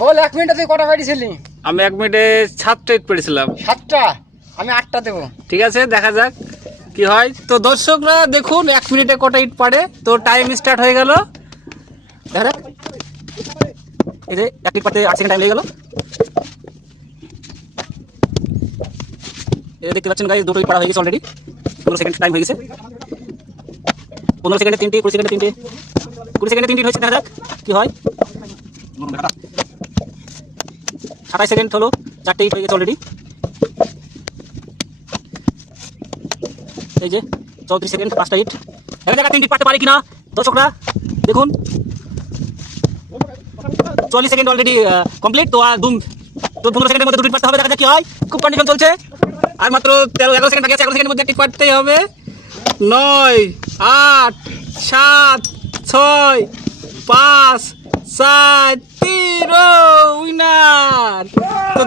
বল 1 মিনিটে তুই কটা পেরেছিলি? আমি 1 মিনিটে 7টা ইট পেরেছিলাম। 7টা, আমি 8টা দেবো। ঠিক আছে, দেখা যাক কি হয়। তো দর্শকরা দেখুন 1 মিনিটে কটা ইট পারে। তো টাইম স্টার্ট হয়ে গেল, দেখা যাক। এই যে 1 ইট পাতে 8 সেকেন্ড টাইম লেগে গেল। এই দেখতে পাচ্ছেন গাইস, দুটো ইট পাড়া হয়ে গেছে অলরেডি। 15 সেকেন্ড টাইম হয়ে গেছে। 15 সেকেন্ডে 3টি, 20 সেকেন্ডে 3টি, 20 সেকেন্ডে 3টি হয়েছে। দেখা যাক কি হয়। 28 সেকেন্ড হলো, 4টে ইট হয়ে গেছে অলরেডি। এই যে 34 সেকেন্ড, 5টা ইট। দেখা যাক 3টি পারতে পারে কিনা দর্শকরা দেখুন। 40 সেকেন্ড অলরেডি কমপ্লিট। তো আর 15 সেকেন্ডের মধ্যে 2টি ইট পারতে হবে। দেখা যাক কি হয়। খুব কন্ডিশন চলছে, আর মাত্র 11 সেকেন্ড বাকি আছে। 11 সেকেন্ডের মধ্যে 1টি পারতেই হবে। 9, 8, 7, 6, 5, 4, 3 উইনার। তো